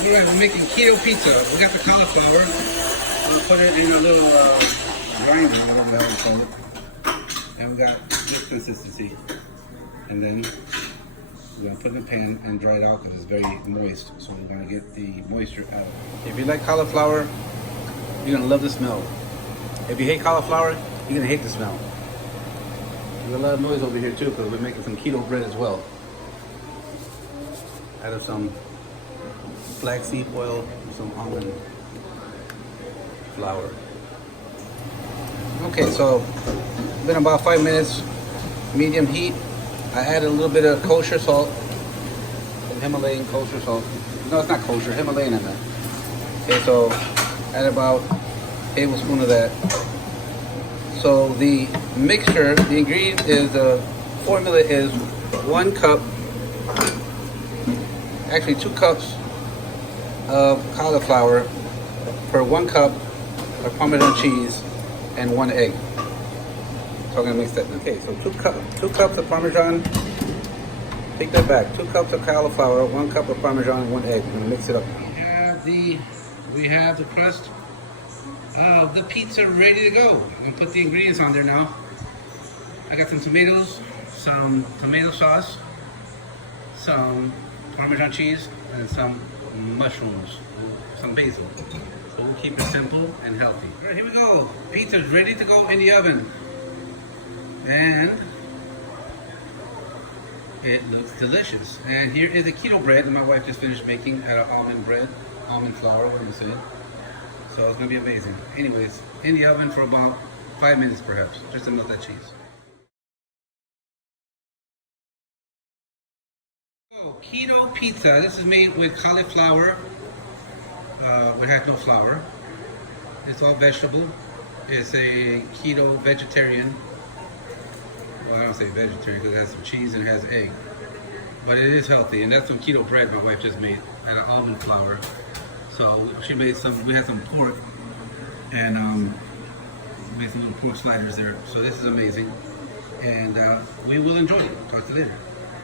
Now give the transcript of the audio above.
Alright, we're making keto pizza. We got the cauliflower. I'll put it in a little grinder, whatever the hell we call it. And we got this consistency. And then we're going to put it in the pan and dry it out because it's very moist. So we're going to get the moisture out of it. If you like cauliflower, you're going to love the smell. If you hate cauliflower, you're going to hate the smell. There's a lot of noise over here too because we're making some keto bread as well. Added some flaxseed oil and some almond flour. Okay, so been about 5 minutes, medium heat. I added a little bit of kosher salt, some Himalayan kosher salt. No, it's not kosher, Himalayan in that. Okay, so add about a tablespoon of that. So the mixture, the ingredient is, the formula is 1 cup, actually 2 cups of cauliflower per 1 cup of Parmesan cheese and 1 egg. So I'm gonna mix that. Okay, so 2 cups of Parmesan. Take that back. 2 cups of cauliflower, 1 cup of Parmesan, and 1 egg. I'm gonna mix it up. We have the crust of the pizza ready to go. I'm gonna put the ingredients on there now. I got some tomatoes, some tomato sauce, some Parmesan cheese, and some mushrooms, some basil. So we'll keep it simple and healthy. All right, here we go. Pizza's ready to go in the oven. And it looks delicious. And here is the keto bread that my wife just finished making out of almond bread, almond flour, what do you say? So it's gonna be amazing. Anyways, in the oven for about 5 minutes perhaps, just to melt that cheese. So, keto pizza. This is made with cauliflower. It has no flour. It's all vegetable. It's a keto vegetarian. Well, I don't say vegetarian because it has some cheese and it has egg. But it is healthy, and that's some keto bread my wife just made out of almond flour. So she made some, we had some pork, and made some little pork sliders there. So this is amazing. And we will enjoy it. Talk to you later.